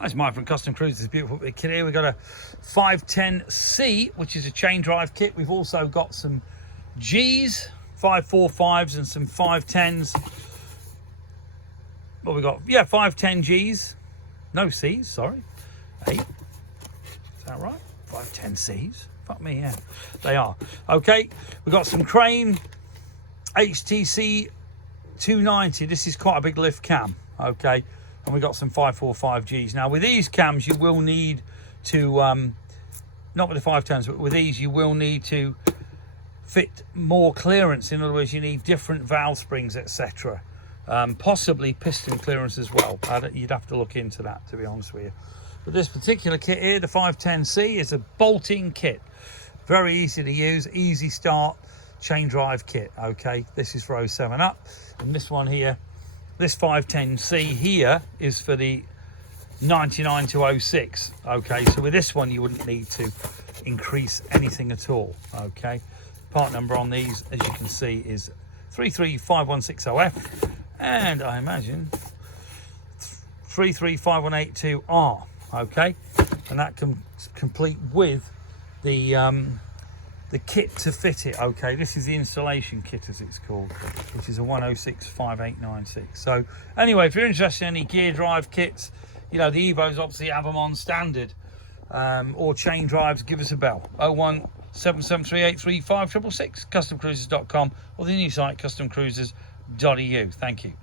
That's Mike from Custom Cruisers. Beautiful big kit here. We've got a 510C, which is a chain drive kit. We've also got some Gs, 545s and some 510s. What we got? Yeah, 510 Gs. No Cs, sorry. 8. Is that right? 510 Cs. Fuck me, yeah. They are. Okay, we've got some Crane HTC 290. This is quite a big lift cam. Okay. And we got some 545 Gs. Now with these cams you will need to, not with the 510s, but with these you will need to fit more clearance. In other words, you need different valve springs, etc. Possibly piston clearance as well. You'd have to look into that, to be honest with you. But this particular kit here, the 510C, is a bolting kit. Very easy to use, easy start, chain drive kit. Okay, this is for 07 up. And this one here, this 510C here is for the 99 to 06. Okay, so with this one you wouldn't need to increase anything at all. Okay, part number on these, as you can see, is 335160F, and I imagine 335182R. Okay, and that can complete with the kit to fit it. Okay, this is the installation kit as it's called, which is a 1065896. So anyway, if you're interested in any gear drive kits, you know, the Evos obviously have them on standard, or chain drives, give us a bell. 01773835666, customcruisers.com, or the new site customcruisers.eu. Thank you.